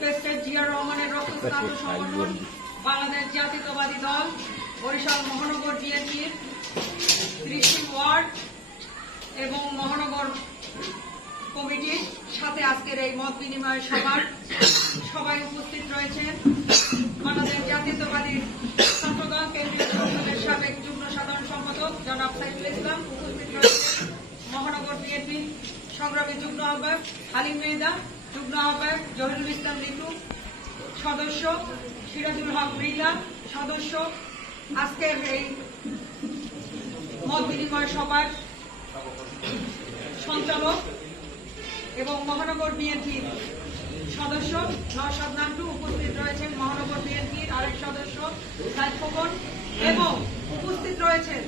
President Zia রহমানের রক্তস্নাত সংগঠন বাংলাদেশ জাতীয়তাবাদী দল বরিশাল মহানগর বিএনপির 30 ওয়ার্ড এবং মহানগর কমিটির সাথে আজকের এই মত বিনিময় সভার সবাই উপস্থিত রয়েছেন। বাংলাদেশ জাতীয়তাবাদী ছাত্রদল কেন্দ্রীয় সংসদের সাবেক যুগ্ম সাধারণ সম্পাদক জনাব সাইফুল ইসলাম উপস্থিত রয়েছেন। মহানগর বিএনপি সংগ্রামী যুগ্ম আহ্বায়ক হালিম মৃধা, যুগ্ম আহ্বায়ক জহিরুল ইসলাম লিটু, সদস্য সিরাজুল হক মৃধা, সদস্য আজকের এই মত বিনিময় সভার সঞ্চালক এবং মহানগর বিএনপির সদস্য নওশাদ নান্টু উপস্থিত রয়েছেন। মহানগর বিএনপির আরেক সদস্য সাইদ খোকন এবং উপস্থিত রয়েছেন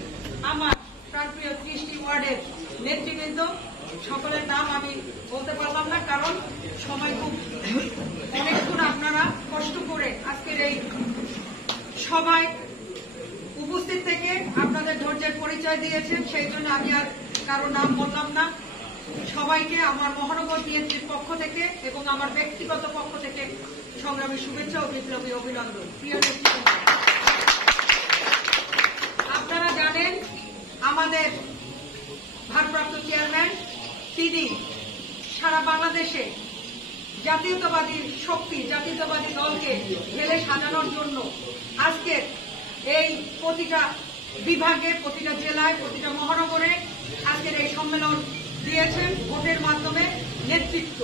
আমার প্রাণপ্রিয় 30টি ওয়ার্ডের নেতৃবৃন্দ। সকলের নাম আমি বলতে পারলাম না, কারণ সময় খুব অনেকক্ষণ আপনারা কষ্ট করে আজকের এই সভায় উপস্থিত থেকে আপনাদের ধৈর্যের পরিচয় দিয়েছেন, সেই জন্য আমি আর কারো নাম বললাম না। সবাইকে আমার মহানগর বিএনপির পক্ষ থেকে এবং আমার ব্যক্তিগত পক্ষ থেকে সংগ্রামী শুভেচ্ছা ও বিপ্লবী অভিনন্দন। প্রিয় নেতৃবৃন্দ, আপনারা জানেন আমাদের ভারপ্রাপ্ত চেয়ারম্যান তিনি সারা বাংলাদেশে জাতীয়তাবাদী শক্তি, জাতীয়তাবাদী দলকে ঢেলে সাজানোর জন্য আজকে এই প্রতিটা বিভাগে, প্রতিটা জেলায়, প্রতিটা মহানগরে আজকের এই সম্মেলন দিয়েছেন ভোটের মাধ্যমে নেতৃত্ব।